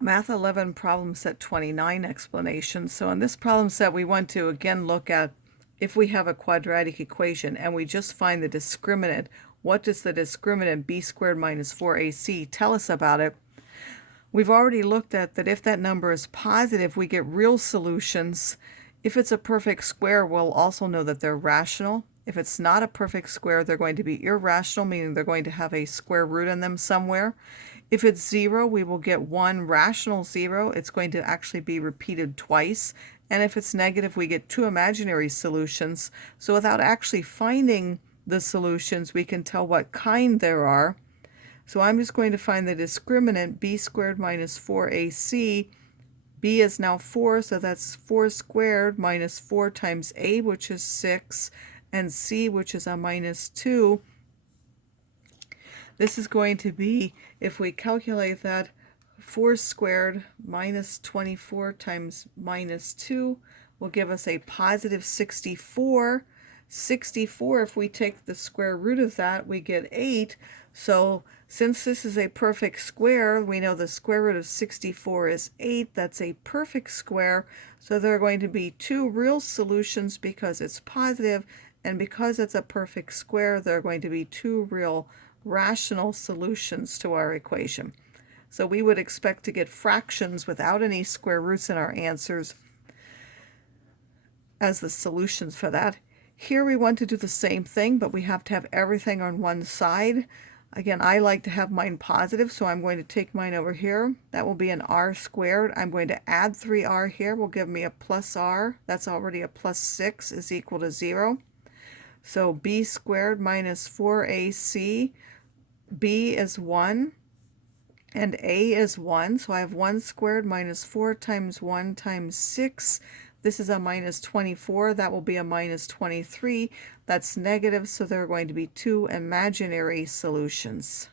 Math 11 problem set 29 explanation. So in this problem set, we want to again look at if we have a quadratic equation and we just find the discriminant, what does the discriminant b squared minus 4ac tell us about it? We've already looked at that if that number is positive, we get real solutions. If it's a perfect square, we'll also know that they're rational. If it's not a perfect square, they're going to be irrational, meaning they're going to have a square root in them somewhere. If it's 0, we will get one rational 0. It's going to actually be repeated twice. And if it's negative, we get two imaginary solutions. So without actually finding the solutions, we can tell what kind there are. So I'm just going to find the discriminant b squared minus 4ac. B is now 4, so that's 4 squared minus 4 times a, which is 6, and c, which is a minus 2. This is going to be, if we calculate that, 4 squared minus 24 times minus 2 will give us a positive 64. 64, if we take the square root of that, we get 8. So since this is a perfect square, we know the square root of 64 is 8. That's a perfect square. So there are going to be two real solutions because it's positive, and because it's a perfect square, there are going to be two real rational solutions to our equation. So we would expect to get fractions without any square roots in our answers as the solutions for that. Here we want to do the same thing, but we have to have everything on one side. Again, I like to have mine positive, so I'm going to take mine over here. That will be an r squared. I'm going to add 3r here, will give me a plus r. That's already a plus 6 is equal to 0. So b squared minus 4ac, b is 1, and a is 1. So I have 1 squared minus 4 times 1 times 6. This is a minus 24. That will be a minus 23. That's negative, so there are going to be two imaginary solutions.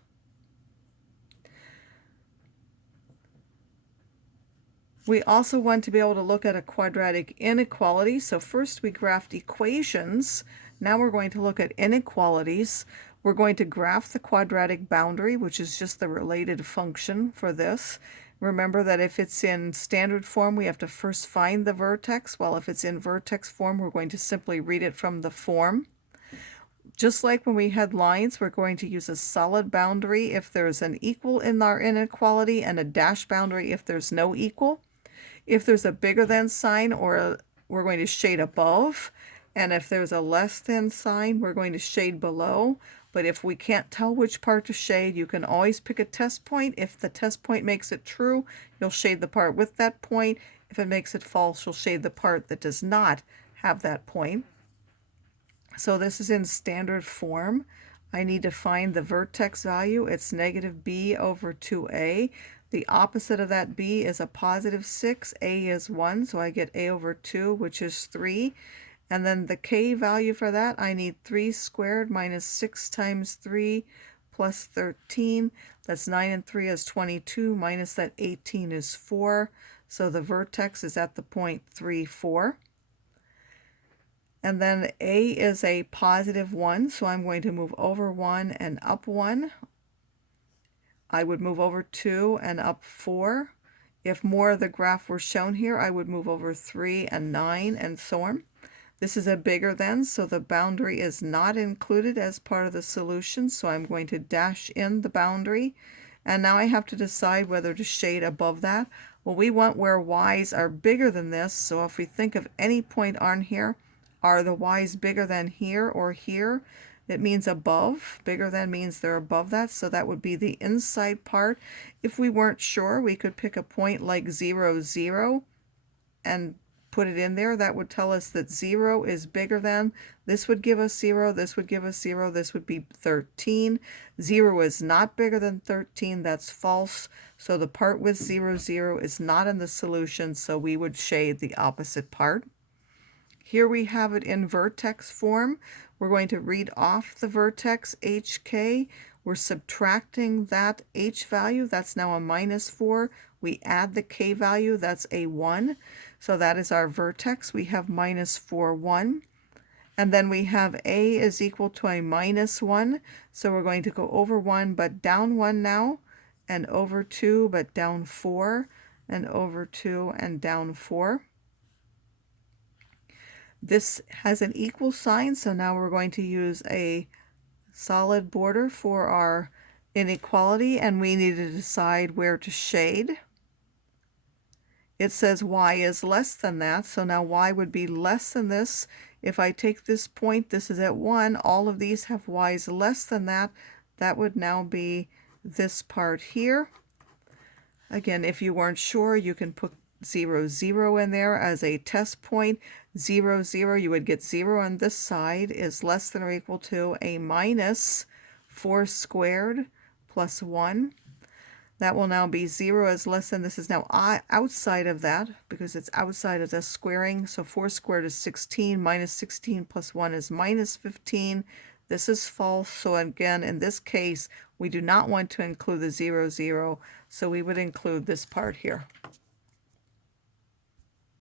We also want to be able to look at a quadratic inequality. So first we graphed equations. Now we're going to look at inequalities. We're going to graph the quadratic boundary, which is just the related function for this. Remember that if it's in standard form, we have to first find the vertex. Well, if it's in vertex form, we're going to simply read it from the form. Just like when we had lines, we're going to use a solid boundary if there's an equal in our inequality and a dash boundary if there's no equal. If there's a bigger than sign, we're going to shade above. And if there's a less than sign, we're going to shade below. But if we can't tell which part to shade, you can always pick a test point. If the test point makes it true, you'll shade the part with that point. If it makes it false, you'll shade the part that does not have that point. So this is in standard form. I need to find the vertex value. It's negative b over 2a. The opposite of that b is a positive 6. A is 1, so I get a over 2, which is 3. And then the k value for that, I need 3 squared minus 6 times 3 plus 13. That's 9 and 3 is 22, minus that 18 is 4. So the vertex is at the point 3, 4. And then a is a positive 1, so I'm going to move over 1 and up 1. I would move over 2 and up 4. If more of the graph were shown here, I would move over 3 and 9 and so on. This is a bigger than, so the boundary is not included as part of the solution, so I'm going to dash in the boundary. And now I have to decide whether to shade above that. Well, we want where y's are bigger than this, so if we think of any point on here, are the y's bigger than here or here? It means above. Bigger than means they're above that, so that would be the inside part. If we weren't sure, we could pick a point like 0, 0 and put it in there. That would tell us that 0 is bigger than. This would give us 0, this would give us 0, this would be 13. 0 is not bigger than 13, that's false. So the part with 0, 0 is not in the solution, so we would shade the opposite part. Here we have it in vertex form. We're going to read off the vertex hk. We're subtracting that h value. That's now a minus 4. We add the k value. That's a 1. So that is our vertex. We have minus 4, 1. And then we have a is equal to a minus 1. So we're going to go over 1 but down 1 now. and over 2, but down 4, and over 2 and down 4. This has an equal sign, so now we're going to use a solid border for our inequality, and we need to decide where to shade. It says y is less than that, so now y would be less than this. If I take this point, this is at 1, all of these have y's less than that. That would now be this part here. Again, if you weren't sure, you can put 0, 0 in there as a test point. 0, 0, you would get 0 on this side is less than or equal to a minus 4 squared plus 1. That will now be 0 is less than, this is now outside of that because it's outside of the squaring. So 4 squared is 16, minus 16 plus 1 is minus 15. This is false. So again, in this case, we do not want to include the 0, 0. So we would include this part here.